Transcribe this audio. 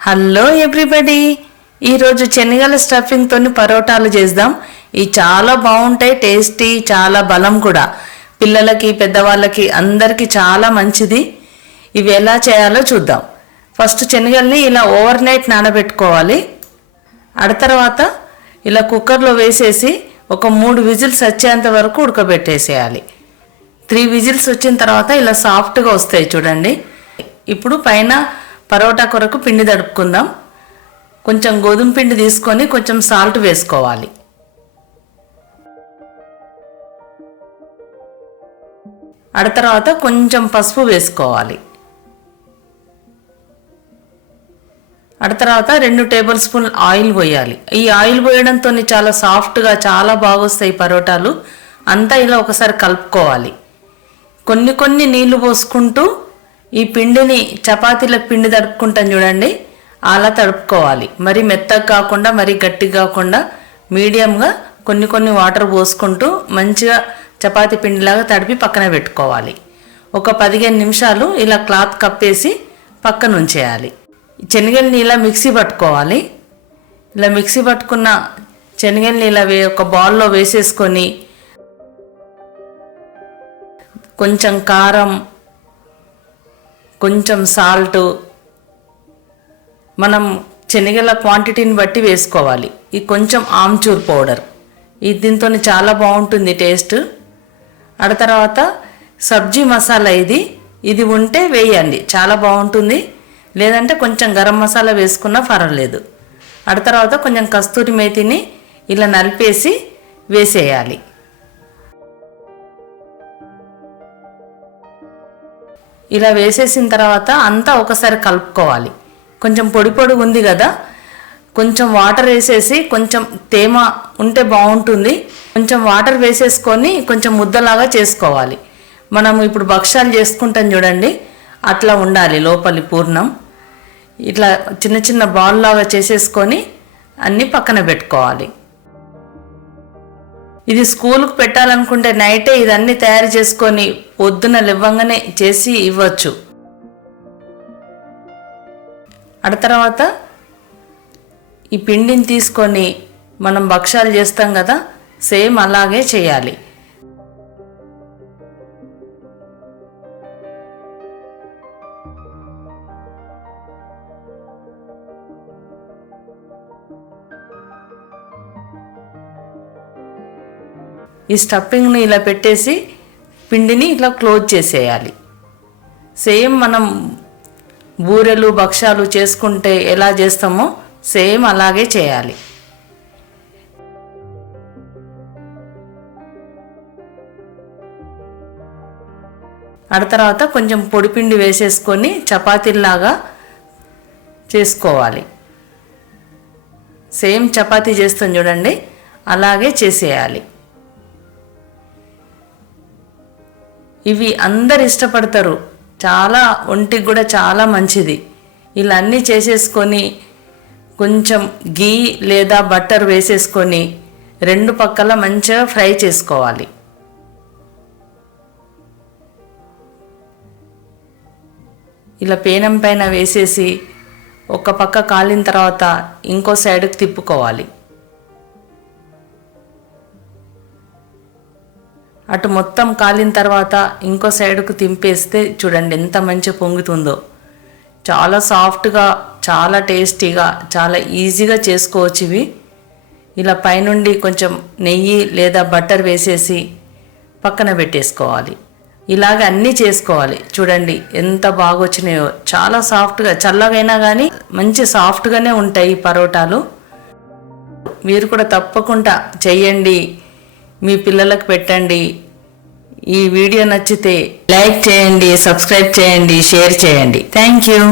Hello everybody, ఈరోజు శనగల స్టఫింగ్తో పరోటాలు చేద్దాం. ఇవి చాలా బాగుంటాయి, టేస్టీ, చాలా బలం కూడా. పిల్లలకి పెద్దవాళ్ళకి అందరికీ చాలా మంచిది. ఇవి ఎలా చేయాలో చూద్దాం. ఫస్ట్ శనగల్ని ఇలా ఓవర్ నైట్ నానబెట్టుకోవాలి. తర్వాత ఇలా కుక్కర్లో వేసేసి ఒక 3 విజిల్స్ వచ్చేంత వరకు ఉడకబెట్టేసేయాలి. 3 విజిల్స్ వచ్చిన తర్వాత ఇలా సాఫ్ట్గా వస్తాయి చూడండి. ఇప్పుడు పైన పరోటా కొరకు పిండి తడుపుకుందాం. కొంచెం గోధుమ పిండి తీసుకొని కొంచెం సాల్ట్ వేసుకోవాలి. తర్వాత కొంచెం పసుపు వేసుకోవాలి. తర్వాత 2 టేబుల్ స్పూన్ ఆయిల్ పోయాలి. ఈ ఆయిల్ పోయడంతో చాలా సాఫ్ట్గా చాలా బాగొస్తాయి పరోటాలు. అంతా ఇలా ఒకసారి కలుపుకోవాలి. కొన్ని నీళ్లు పోసుకుంటూ ఈ పిండిని చపాతీలకు పిండి తడుపుకుంటాం చూడండి, అలా తడుపుకోవాలి. మరి మెత్తగా కాకుండా మరి గట్టిగా కాకుండా మీడియంగా కొన్ని వాటర్ పోసుకుంటూ మంచిగా చపాతీ పిండిలాగా తడిపి పక్కన పెట్టుకోవాలి. ఒక 15 నిమిషాలు ఇలా క్లాత్ కప్పేసి పక్కన ఉంచేయాలి. శనగల్ని ఇలా మిక్సీ పట్టుకోవాలి. ఇలా మిక్సీ పట్టుకున్న శనగల్ని ఇలా ఒక బౌల్లో వేసేసుకొని కొంచెం కారం, కొంచెం సాల్ట్, మనం శనగల క్వాంటిటీని బట్టి వేసుకోవాలి. ఇది కొంచెం ఆమ్చూర్ పౌడర్, ఇది దీంతో చాలా బాగుంటుంది టేస్ట్. తర్వాత సబ్జీ మసాలా ఇది ఉంటే వేయండి, చాలా బాగుంటుంది. లేదంటే కొంచెం గరం మసాలా వేసుకున్నా పర్వాలేదు. తర్వాత కొంచెం కస్తూరి మేతిని ఇలా నలిపేసి వేసేయాలి. ఇలా వేసేసిన తర్వాత అంతా ఒకసారి కలుపుకోవాలి. కొంచెం పొడి ఉంది కదా, కొంచెం వాటర్ వేసేసి, కొంచెం తేమ ఉంటే బాగుంటుంది. కొంచెం వాటర్ వేసేసుకొని కొంచెం ముద్దలాగా చేసుకోవాలి. మనం ఇప్పుడు భక్షాలు చేసుకుంటాం చూడండి, అట్లా ఉండాలి లోపలి పూర్ణం. ఇట్లా చిన్న బాల్ లాగా చేసేసుకొని అన్నీ పక్కన పెట్టుకోవాలి. ఇది స్కూల్కి పెట్టాలనుకుంటే నైటే ఇదన్నీ తయారు చేసుకొని పొద్దున లేవగానే చేసి ఇవ్వచ్చు. తర్వాత ఈ పిండిని తీసుకొని మనం భక్షాలు చేస్తాం కదా, సేమ్ అలాగే చేయాలి. ఈ స్టఫింగ్ని ఇలా పెట్టేసి పిండిని ఇట్లా క్లోజ్ చేసేయాలి. సేమ్ మనం బూరెలు భక్షాలు చేసుకుంటే ఎలా చేస్తామో సేమ్ అలాగే చేయాలి. తర్వాత కొంచెం పొడిపిండి వేసేసుకొని చపాతీలాగా చేసుకోవాలి. సేమ్ చపాతీ చేస్తాం చూడండి, అలాగే చేసేయాలి. ఇవి అందరు ఇష్టపడతారు, చాలా ఒంటికి కూడా చాలా మంచిది. ఇలా అన్నీ చేసేసుకొని కొంచెం గీ లేదా బటర్ వేసేసుకొని 2 పక్కల మంచిగా ఫ్రై చేసుకోవాలి. ఇలా పేనం పైన వేసేసి ఒక పక్క కాలిన తర్వాత ఇంకో సైడ్కి తిప్పుకోవాలి. అటు మొత్తం కాలిన తర్వాత ఇంకో సైడ్కు తింపేస్తే చూడండి ఎంత మంచి పొంగుతుందో. చాలా సాఫ్ట్గా, చాలా టేస్టీగా, చాలా ఈజీగా చేసుకోవచ్చు ఇవి. ఇలా పైనుండి కొంచెం నెయ్యి లేదా బటర్ వేసేసి పక్కన పెట్టేసుకోవాలి. ఇలాగ అన్నీ చేసుకోవాలి. చూడండి ఎంత బాగా వచ్చినాయో, చాలా సాఫ్ట్గా, చల్లగైనా కానీ మంచి సాఫ్ట్గానే ఉంటాయి ఈ పరోటాలు. మీరు కూడా తప్పకుండా చెయ్యండి, మీ పిల్లలకు పెట్టండి. ఈ వీడియో నచ్చితే లైక్ చేయండి, సబ్స్క్రైబ్ చేయండి, షేర్ చేయండి. Thank you.